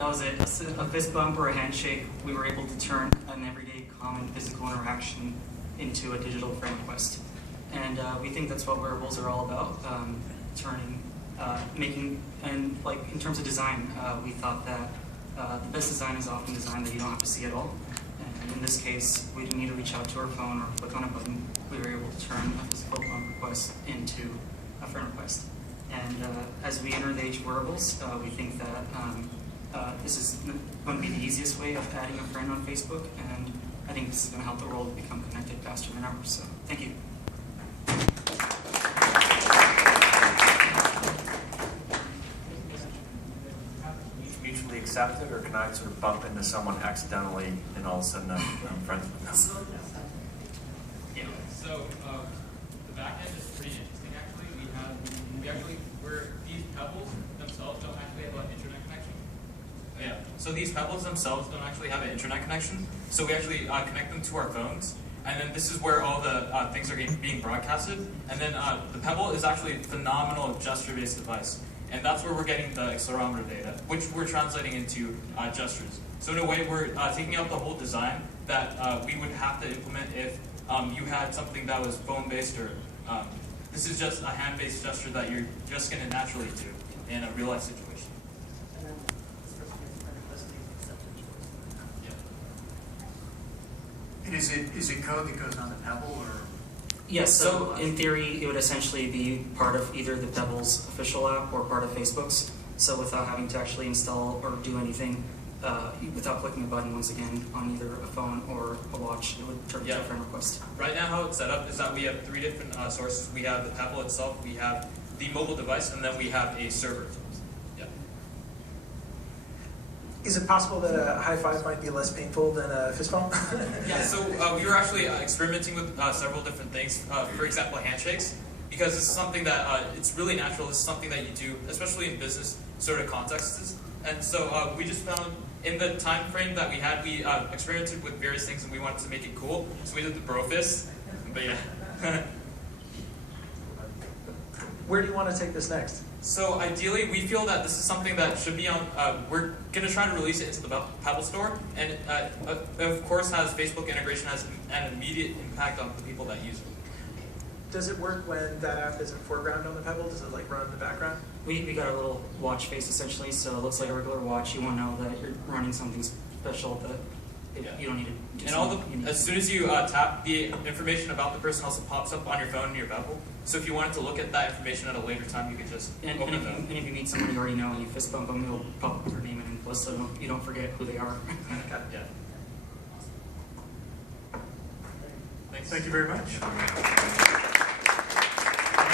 That was it. A fist bump or a handshake, we were able to turn an everyday common physical interaction into a digital friend request. And we think that's what wearables are all about, making, and like in terms of design, we thought that the best design is often design that you don't have to see at all. And in this case, we didn't need to reach out to our phone or click on a button. We were able to turn a physical bump request into a friend request. And as we enter the age of wearables, we think that this is going to be the easiest way of adding a friend on Facebook, and I think this is going to help the world become connected faster than ever. So, thank you. Mutually accepted, or can I sort of bump into someone accidentally and all of a sudden I'm friends with them? Yeah. So the back end is pretty interesting. Actually, these pebbles themselves don't actually have an internet connection. Yeah. So these pebbles themselves don't actually have an internet connection. So we actually connect them to our phones, and then this is where all the things are being broadcasted. And then the Pebble is actually a phenomenal gesture-based device. And that's where we're getting the accelerometer data, which we're translating into gestures. So in a way, we're taking out the whole design that we would have to implement if you had something that was phone-based, or this is just a hand-based gesture that you're just going to naturally do in a real-life situation. And is it code that goes on the Pebble, or? Yes, so in theory, it would essentially be part of either the Pebble's official app or part of Facebook's. So without having to actually install or do anything, without clicking a button once again on either a phone or a watch, it would turn into a friend request. Right now how it's set up is that we have three different sources. We have the Pebble itself, we have the mobile device, and then we have a server. Is it possible that a high five might be less painful than a fist bump? Yeah, so we were actually experimenting with several different things. For example, handshakes, because this is something that it's really natural. This is something that you do, especially in business sort of contexts. And so we just found in the time frame that we had, we experimented with various things, and we wanted to make it cool. So we did the bro fist. But yeah. Where do you want to take this next? So ideally, we feel that this is something that should be on, we're going to try to release it into the Pebble store, and of course has Facebook integration, has an immediate impact on the people that use it. Does it work when that app isn't foreground on the Pebble? Does it like run in the background? We got a little watch face essentially, so it looks like a regular watch. You won't know that you're running something special, that you don't need to do. And all as soon as you tap, the information about the person also pops up on your phone in your Pebble. So if you wanted to look at that information at a later time, you could just open it up. And if you meet someone you already know and you fist bump them, it'll pop up their name and info, so you don't forget who they are. Yeah. Thank you very much.